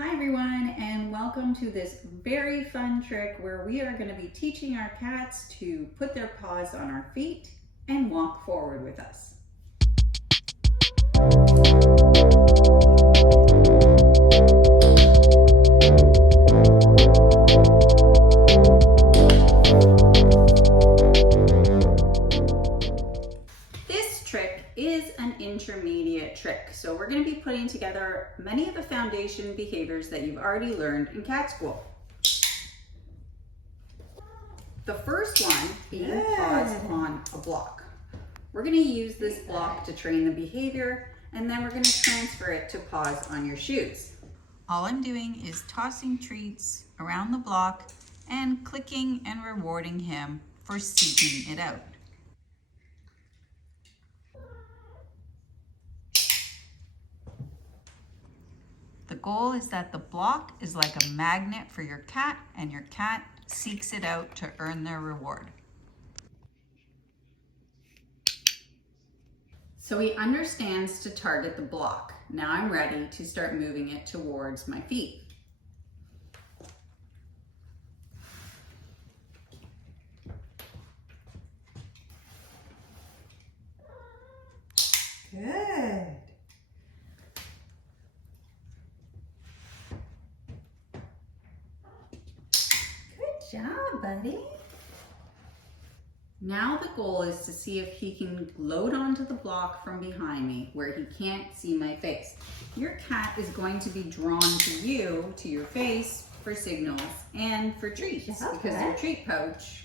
Hi everyone, and welcome to this very fun trick where we are going to be teaching our cats to put their paws on our feet and walk forward with us. This trick is an intermediate trick, so we're going to be putting together many of the foundation behaviors that you've already learned in cat school. The first one being paws on a block. We're going to use this block to train the behavior, and then we're going to transfer it to paws on your shoes. All I'm doing is tossing treats around the block and clicking and rewarding him for seeking it out. The goal is that the block is like a magnet for your cat, and your cat seeks it out to earn their reward. So he understands to target the block. Now I'm ready to start moving it towards my feet. Good. Good job, buddy. Now the goal is to see if he can load onto the block from behind me where he can't see my face. Your cat is going to be drawn to you, to your face, for signals and for treats because your treat pouch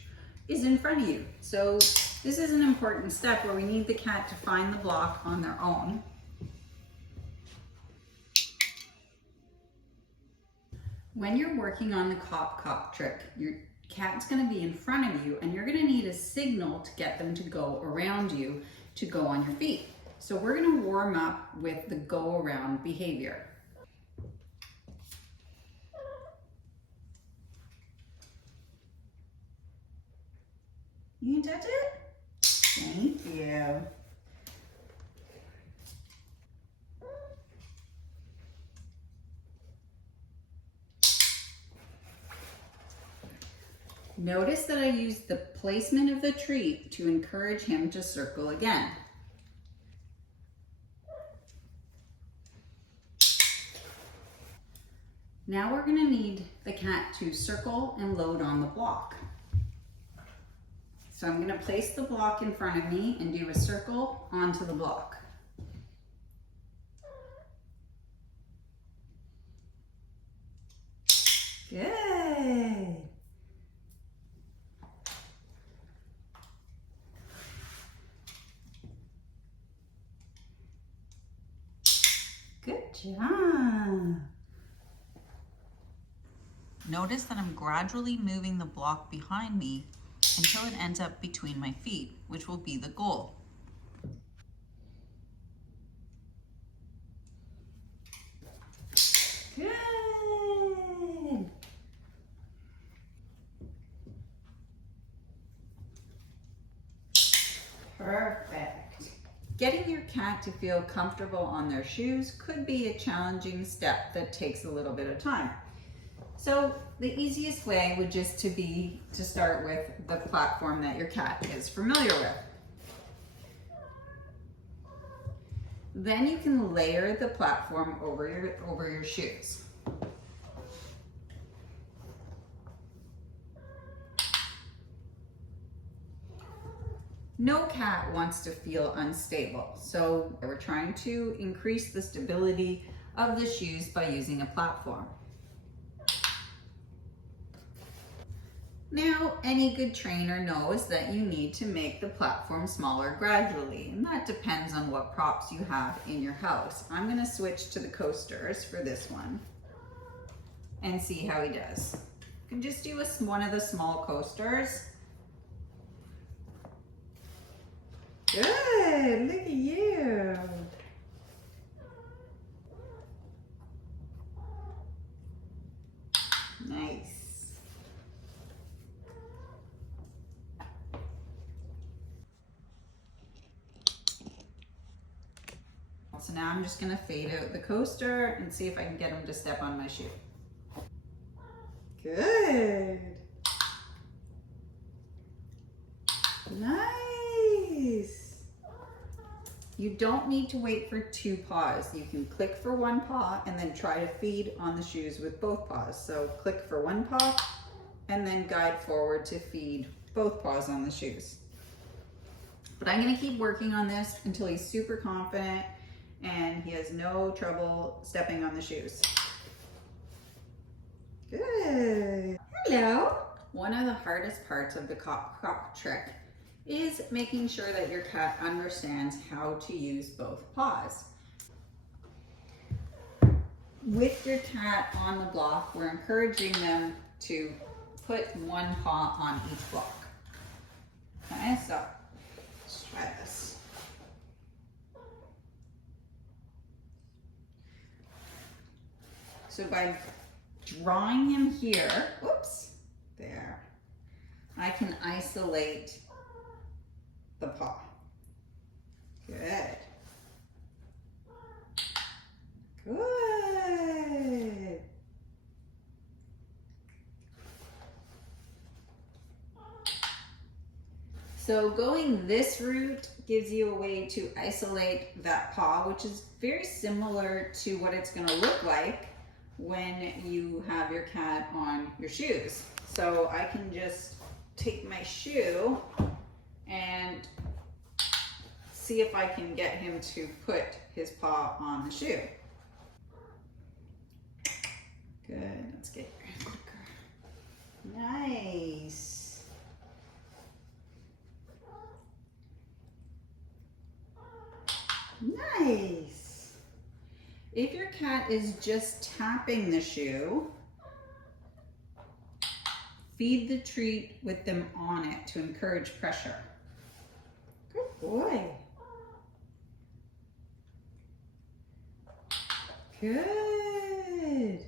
is in front of you. So this is an important step where we need the cat to find the block on their own. When you're working on the cop trick, your cat's going to be in front of you, and you're going to need a signal to get them to go around you to go on your feet. So we're going to warm up with the go around behavior. You can touch it? Thank you. Notice that I used the placement of the treat to encourage him to circle again. Now we're going to need the cat to circle and load on the block. So I'm going to place the block in front of me and do a circle onto the block. Good. Good job. Notice that I'm gradually moving the block behind me until it ends up between my feet, which will be the goal. Good. Perfect. Getting your cat to feel comfortable on their shoes could be a challenging step that takes a little bit of time. So the easiest way would just to start with the platform that your cat is familiar with. Then you can layer the platform over your shoes. No cat wants to feel unstable, so we're trying to increase the stability of the shoes by using a platform. Now, any good trainer knows that you need to make the platform smaller gradually, and that depends on what props you have in your house. I'm going to switch to the coasters for this one and see how he does. You can just do one of the small coasters. Good. Look at you. Nice. So now I'm just gonna fade out the coaster and see if I can get him to step on my shoe. Good. Nice. You don't need to wait for 2 paws. You can click for 1 paw and then try to feed on the shoes with both paws. So click for 1 paw and then guide forward to feed both paws on the shoes. But I'm gonna keep working on this until he's super confident and he has no trouble stepping on the shoes. Good. Hello. One of the hardest parts of the cop trick is making sure that your cat understands how to use both paws. With your cat on the block, we're encouraging them to put 1 paw on each block. Okay, so let's try this. So by drawing him here, whoops, there, I can isolate the paw. Good. Good. So going this route gives you a way to isolate that paw, which is very similar to what it's going to look like when you have your cat on your shoes. So I can just take my shoe and see if I can get him to put his paw on the shoe. Good, let's get your clicker. Nice. Nice. If your cat is just tapping the shoe, feed the treat with them on it to encourage pressure. Good boy. Good.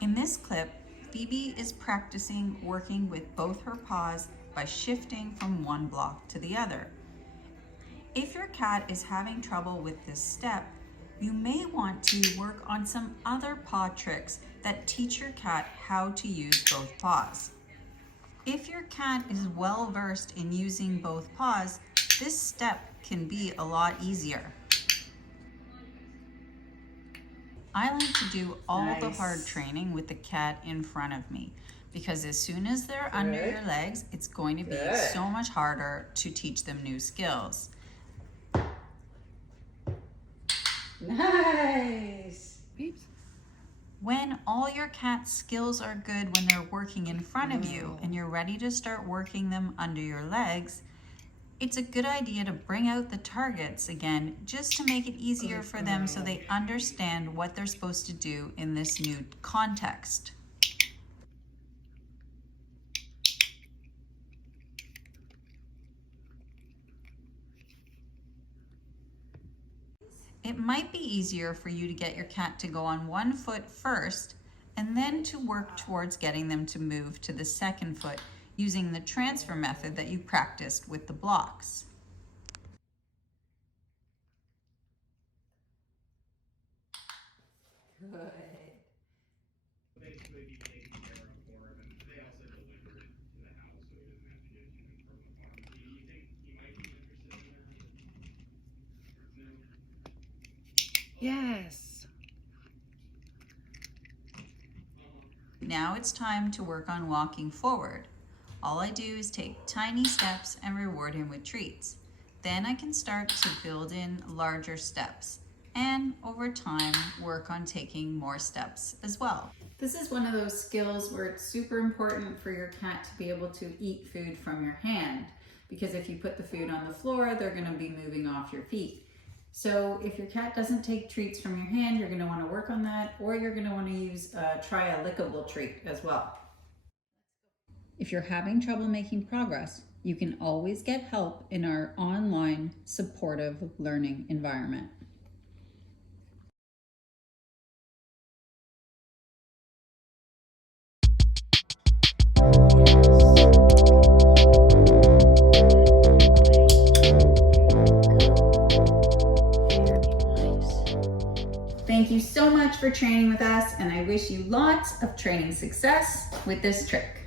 In this clip, Phoebe is practicing working with both her paws by shifting from one block to the other. If your cat is having trouble with this step, you may want to work on some other paw tricks that teach your cat how to use both paws. If your cat is well versed in using both paws, this step can be a lot easier. I like to do all the hard training with the cat in front of me, because as soon as they're under your legs, it's going to be so much harder to teach them new skills. Nice. When all your cat's skills are good when they're working in front of you and you're ready to start working them under your legs, it's a good idea to bring out the targets again just to make it easier for them so they understand what they're supposed to do in this new context. It might be easier for you to get your cat to go on one foot first and then to work towards getting them to move to the second foot using the transfer method that you practiced with the blocks. Good. Basically be taken care of for him, and they also deliver it to the house, so he doesn't have to get it even from the farm. Do you think he might be interested in there? Yes. Now it's time to work on walking forward. All I do is take tiny steps and reward him with treats. Then I can start to build in larger steps and over time work on taking more steps as well. This is one of those skills where it's super important for your cat to be able to eat food from your hand, because if you put the food on the floor, they're going to be moving off your feet. So if your cat doesn't take treats from your hand, you're going to want to work on that, or you're going to want to try a lickable treat as well. If you're having trouble making progress, you can always get help in our online supportive learning environment. Thank you so much for training with us, and I wish you lots of training success with this trick.